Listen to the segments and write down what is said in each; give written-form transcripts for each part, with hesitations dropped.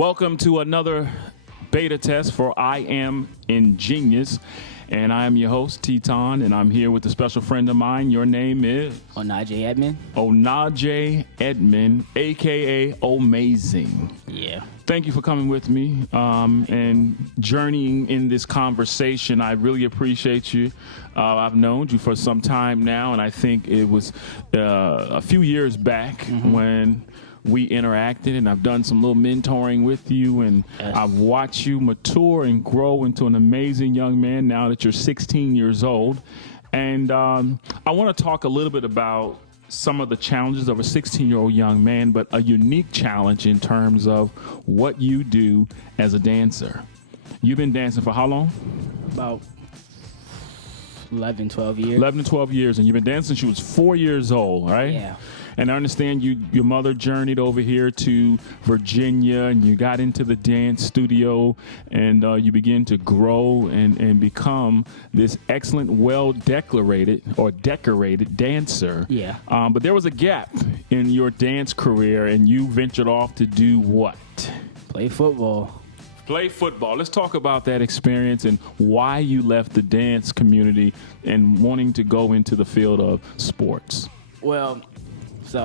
Welcome to another beta test for I Am Ingenious. And I am your host, Teton, and I'm here with a special friend of mine. Your name is? Onajae Edmund. Onajae Edmund, a.k.a. Amazing. Yeah. Thank you for coming with me and journeying in this conversation. I really appreciate you. I've known you for some time now, and I think it was a few years back when we interacted, and I've done some little mentoring with you, and Yes. I've watched you mature and grow into an amazing young man now that you're 16 years old. And I want to talk a little bit about some of the challenges of a 16-year-old young man, but a unique challenge in terms of what you do as a dancer. You've been dancing for how long? About 11, 12 years. 11 to 12 years, and you've been dancing since you was 4 years old, right? Yeah. And I understand your mother journeyed over here to Virginia, and you got into the dance studio, and you began to grow and become this excellent, decorated dancer. Yeah. But there was a gap in your dance career, and you ventured off to do what? Play football. Play football. Let's talk about that experience and why you left the dance community and wanting to go into the field of sports. Well, so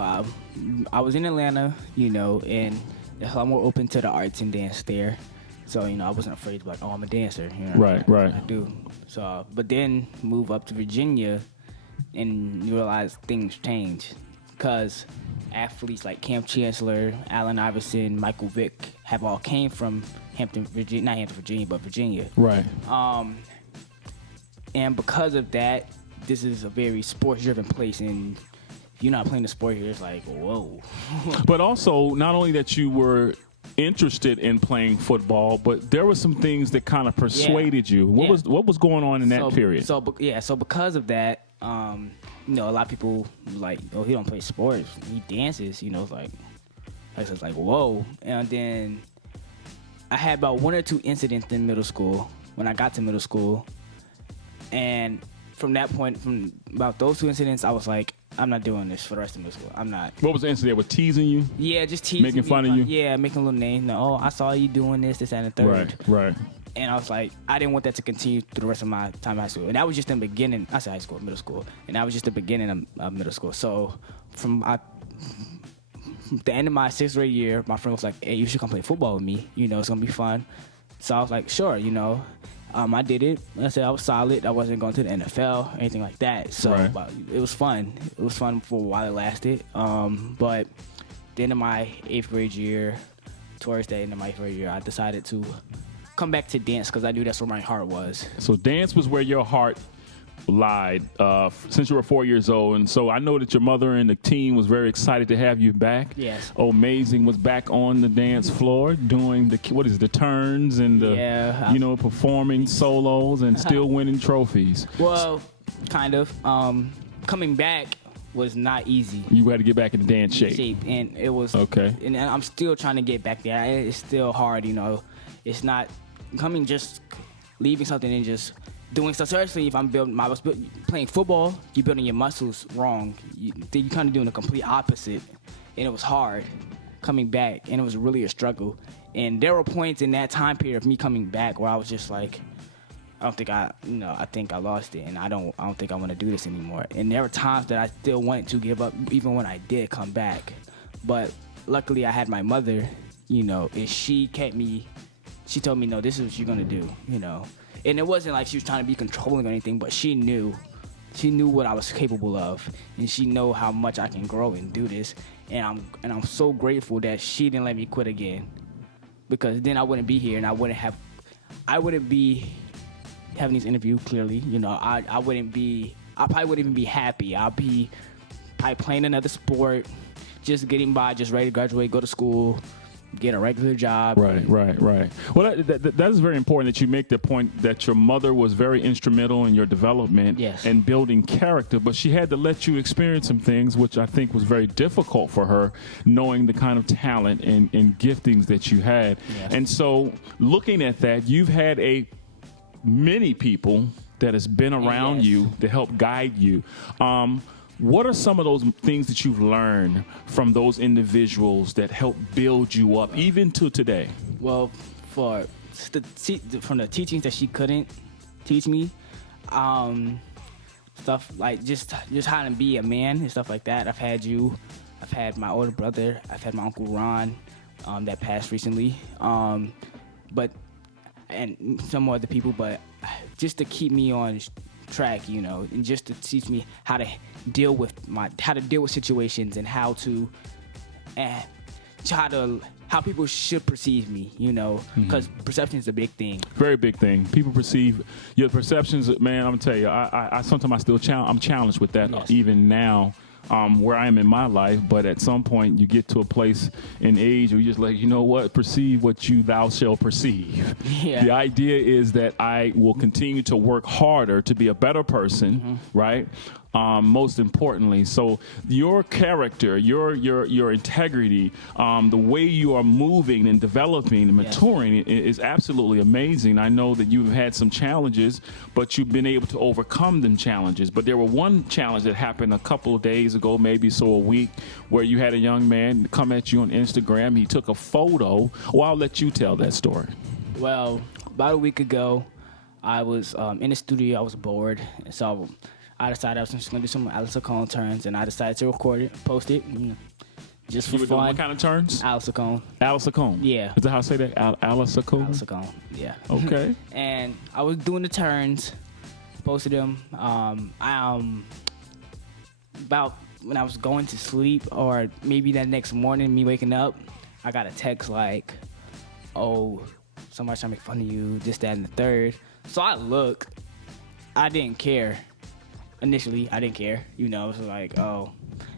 I was in Atlanta, and there's a lot more open to the arts and dance there. So, I wasn't afraid to be like, oh, I'm a dancer. Right. I do. So, but then move up to Virginia and realize things change. Because athletes like Cam Chancellor, Allen Iverson, Michael Vick have all came from Hampton, Virginia, not Hampton, Virginia, but Virginia. Right. And because of that, this is a very sports-driven place, and if you're not playing the sport here, it's like, whoa. But also, not only that you were interested in playing football, but there were some things that kind of persuaded you. What was going on in that period? So because of that, a lot of people like, oh, he don't play sports, he dances. It's like whoa. And then I had about one or two incidents in middle school when I got to middle school, and from that point, from about those two incidents, I was like, I'm not doing this for the rest of middle school. I'm not. What was the incident? Was teasing you? Yeah, just teasing. Making fun of you? Yeah, making a little name. No, I saw you doing this, and the third. Right. And I was like, I didn't want that to continue through the rest of my time in high school. And that was just the beginning. I said high school, middle school. And that was just the beginning of middle school. So from the end of my sixth grade year, my friend was like, hey, you should come play football with me. It's going to be fun. So I was like, sure, I did it. I said I was solid. I wasn't going to the NFL or anything like that. So it was fun. It was fun for a while it lasted. But the end of my eighth grade year, towards the end of my eighth grade year, I decided to come back to dance because I knew that's where my heart was. So dance was where your heart lied since you were 4 years old. And so I know that your mother and the team was very excited to have you back. Yes. Amazing was back on the dance floor doing the turns and the, performing solos and still winning trophies. Well, kind of. Coming back was not easy. You had to get back in the dance shape. And it was okay. And I'm still trying to get back there. It's still hard, It's not just leaving something and just doing stuff. Seriously, if I was playing football, you're building your muscles wrong. You're kind of doing the complete opposite, and it was hard coming back, and it was really a struggle. And there were points in that time period of me coming back where I was just like, I think I lost it, and I don't think I want to do this anymore. And there were times that I still wanted to give up, even when I did come back. But luckily, I had my mother, and she kept me. She told me, no, this is what you're going to do, And it wasn't like she was trying to be controlling or anything, but she knew what I was capable of, and she knew how much I can grow and do this. And I'm so grateful that she didn't let me quit again, because then I wouldn't be here, and I wouldn't be having these interviews clearly. I probably wouldn't even be happy. I'll be probably playing another sport, just getting by, just ready to graduate, go to school, get a regular job. Right. Well, that is very important that you make the point that your mother was very instrumental in your development and building character, but she had to let you experience some things, which I think was very difficult for her, knowing the kind of talent and giftings that you had. Yes. And so looking at that, you've had many people that has been around you to help guide you. What are some of those things that you've learned from those individuals that help build you up, even to today? Well, from the teachings that she couldn't teach me, stuff like just how to be a man and stuff like that. I've had you, I've had my older brother, I've had my Uncle Ron, that passed recently, and some other people, but just to keep me on track, and just to teach me how to deal with situations and how people should perceive me, because perception is a big thing. Very big thing. People perceive your perceptions. Man, I'm gonna tell you, I sometimes I'm challenged with that. Yes. Even now. Where I am in my life, but at some point you get to a place in age where you're just like, you know what, perceive what thou shalt perceive. Yeah. The idea is that I will continue to work harder to be a better person, right? Most importantly, so your character, your integrity, the way you are moving and developing and maturing is absolutely amazing. I know that you've had some challenges, but you've been able to overcome them challenges. But there were one challenge that happened a couple of days ago, maybe a week, where you had a young man come at you on Instagram. He took a photo. Well, I'll let you tell that story. Well, about a week ago, I was in the studio. I was bored, and so I decided I was just going to do some Alice Cone turns, and I decided to record it, post it, just for You were fun. doing what kind of turns? Alice Cone. Alice Cone. Yeah. Is that how I say that? Alice Cone? Alice Cone, yeah. Okay. And I was doing the turns, posted them. About when I was going to sleep, or maybe that next morning, me waking up, I got a text like, oh, somebody's trying to make fun of you, this, that, and the third. So I look. I didn't care. Initially, I didn't care. It was like, oh,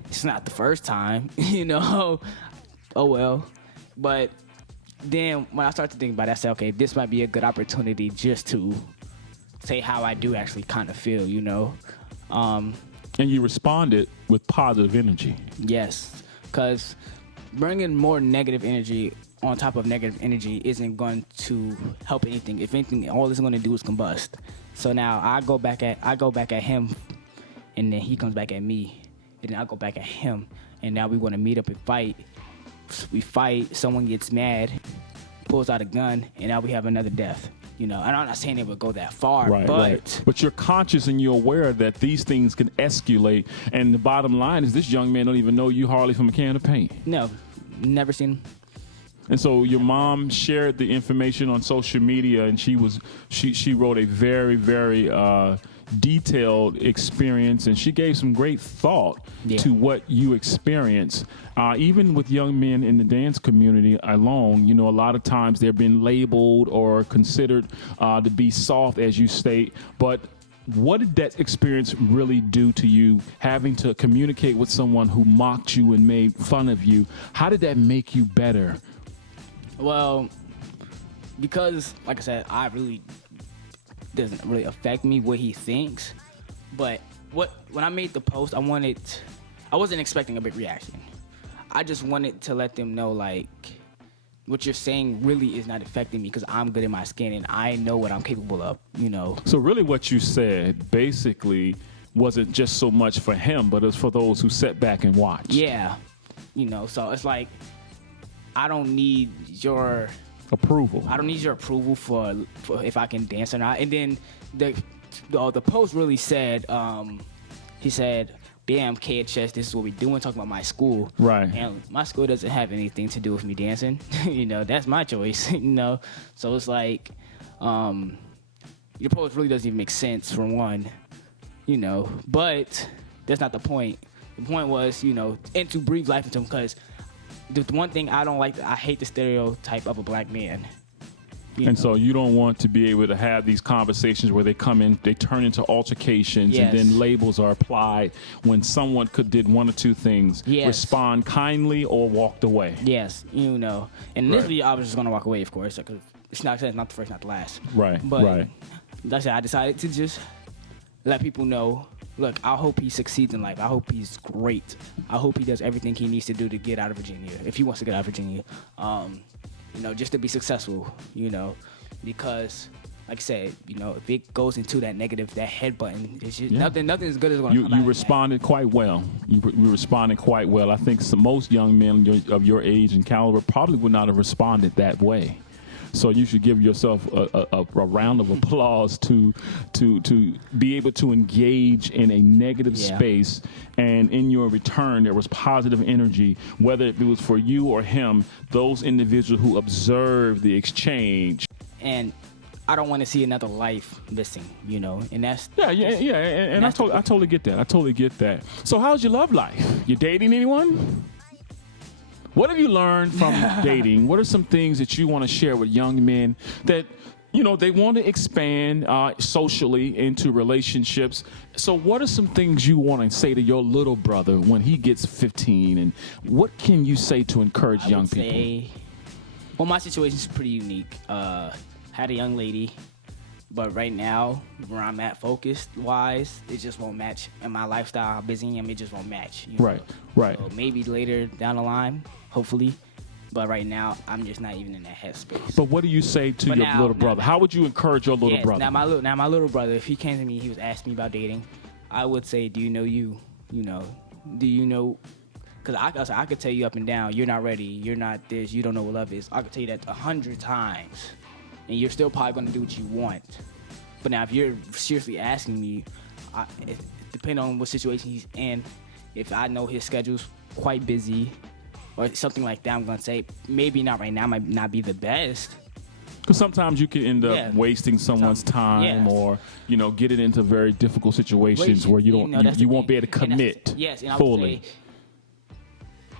it's not the first time, oh well. But then when I started to think about it, I said, okay, this might be a good opportunity just to say how I do actually kind of feel, And you responded with positive energy. Yes, because bringing more negative energy on top of negative energy isn't going to help anything. If anything, all it's going to do is combust. So now I go back at him, and then he comes back at me, and then I go back at him, and now we want to meet up and fight. We fight, someone gets mad, pulls out a gun, and now we have another death. And I'm not saying it would go that far, but But you're conscious and you're aware that these things can escalate. And the bottom line is this young man don't even know you hardly from a can of paint. No, never seen him. And so your mom shared the information on social media, and she wrote a very, very detailed experience, and she gave some great thought to what you experience. Even with young men in the dance community alone, a lot of times they're being labeled or considered to be soft, as you state. But what did that experience really do to you, having to communicate with someone who mocked you and made fun of you? How did that make you better? Well, because, like I said, doesn't really affect me what he thinks. But when I made the post, I wasn't expecting a big reaction. I just wanted to let them know, like, what you're saying really is not affecting me because I'm good in my skin and I know what I'm capable of, So really what you said basically wasn't just so much for him, but it was for those who sat back and watched. Yeah. So it's like, I don't need your approval. I don't need your approval for if I can dance or not. And then the post really said, he said, "Damn, KHS, this is what we doing." Talking about my school, right? And my school doesn't have anything to do with me dancing. That's my choice. So it's like, your post really doesn't even make sense for one. But that's not the point. The point was, and to breathe life into him, because the one thing I don't like, I hate the stereotype of a black man. So you don't want to be able to have these conversations where they come in, they turn into altercations, and then labels are applied when someone did one or two things: respond kindly or walked away. Yes, And initially, I was just gonna walk away, of course, because it's not the first, not the last. Right. But right. Like I said, I decided to just let people know. Look, I hope he succeeds in life. I hope he's great. I hope he does everything he needs to do to get out of Virginia, if he wants to get out of Virginia. Just to be successful, because, like I said, if it goes into that negative, that head button, it's just nothing as good as going to come out. You responded quite well. You responded quite well. I think most young men of your age and caliber probably would not have responded that way. So you should give yourself a round of applause to be able to engage in a negative space, and in your return there was positive energy, whether it was for you or him, those individuals who observed the exchange. And I don't want to see another life missing, you know, and that's and I totally get that. I totally get that. So how's your love life? You dating anyone? What have you learned from dating? What are some things that you want to share with young men that, you know, they want to expand socially into relationships? So what are some things you want to say to your little brother when he gets 15? And what can you say to encourage young people? Well, my situation is pretty unique. Had a young lady, but right now, where I'm at focused-wise, it just won't match. And my lifestyle, how busy I am, it just won't match. You know? Right. So maybe later down the line, hopefully. But right now, I'm just not even in that headspace. But what do you say to your little brother? How would you encourage your little brother? Now my little brother, if he came to me, he was asking me about dating, I would say, do you know you? You know, do you know? Because I could tell you up and down, you're not ready, you're not this, you don't know what love is. I could tell you that 100 times, and you're still probably going to do what you want. But now if you're seriously asking me, depending on what situation he's in, if I know his schedule's quite busy or something like that, I'm going to say maybe not right now, might not be the best. Because sometimes you can end up wasting someone's time, or, you know, getting into very difficult situations where you won't be able to commit fully.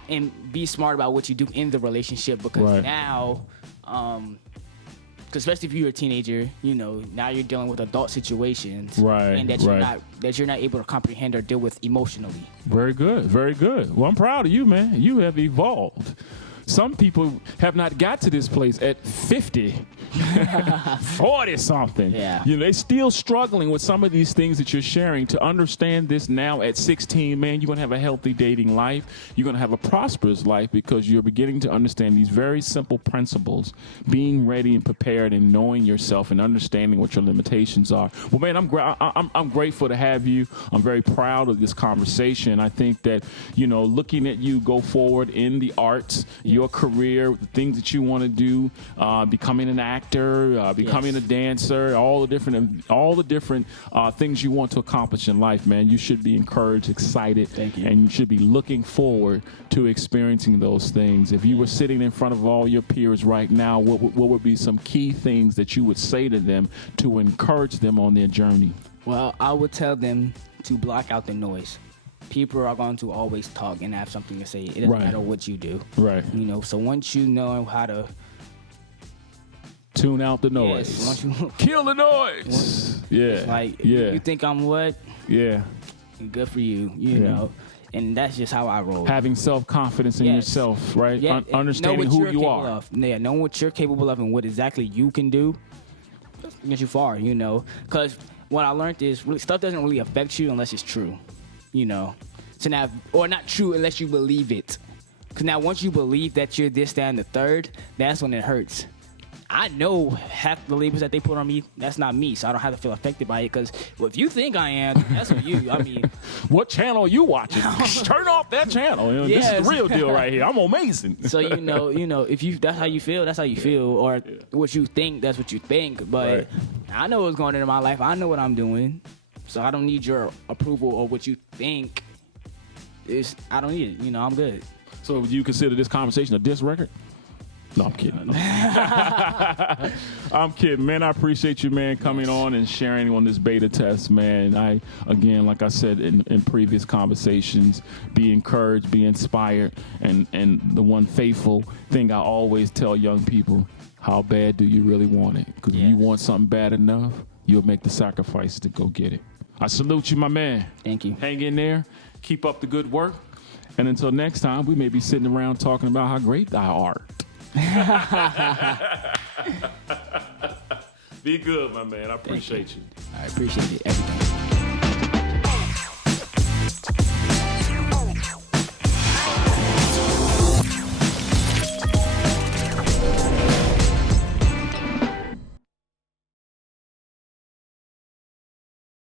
And be smart about what you do in the relationship, because now, especially if you're a teenager, you know, now you're dealing with adult situations, and that you're not able to comprehend or deal with emotionally. Very good, very good. Well, I'm proud of you, man. You have evolved. Some people have not got to this place at 50, 40 something. Yeah. You know, they're still struggling with some of these things that you're sharing. To understand this now at 16, man, you're going to have a healthy dating life. You're going to have a prosperous life because you're beginning to understand these very simple principles, being ready and prepared and knowing yourself and understanding what your limitations are. Well, man, I'm grateful to have you. I'm very proud of this conversation. I think that, you know, looking at you go forward in the arts, your career, the things that you want to do, becoming an actor, becoming a dancer, all the different things you want to accomplish in life, man. You should be encouraged, excited, and you should be looking forward to experiencing those things. If you were sitting in front of all your peers right now, what would be some key things that you would say to them to encourage them on their journey? Well, I would tell them to block out the noise. People are going to always talk and have something to say. It doesn't matter what you do. Right. You know, so once you know how to tune out the noise. Yes, once you kill the noise. It's like, you think I'm what? Yeah. Good for you, you know. And that's just how I roll. Having self-confidence in yourself, right? Understanding who you are. Knowing what you're capable of and what exactly you can do gets you far, you know. Because what I learned is stuff doesn't really affect you unless it's true. You know, so now, or not true unless you believe it. Because now once you believe that you're this, that, and the third, that's when it hurts. I know half the labels that they put on me, that's not me, so I don't have to feel affected by it. Because if you think I am, that's on you. I mean, what channel are you watching? Turn off that channel. You know, this is the real deal right here. I'm amazing. So you know, if that's how you feel, that's how you feel, or what you think, that's what you think. But I know what's going on in my life. I know what I'm doing. So I don't need your approval or what you think. I don't need it. You know, I'm good. So do you consider this conversation a diss record? No, I'm kidding. I'm kidding, man. I appreciate you, man, coming on and sharing on this beta test, man. Again, like I said in previous conversations, be encouraged, be inspired, and the one faithful thing I always tell young people, how bad do you really want it? Because if you want something bad enough, you'll make the sacrifices to go get it. I salute you, my man. Thank you. Hang in there. Keep up the good work. And until next time, we may be sitting around talking about how great thou art. Be good, my man. I appreciate you. I appreciate it. Everything.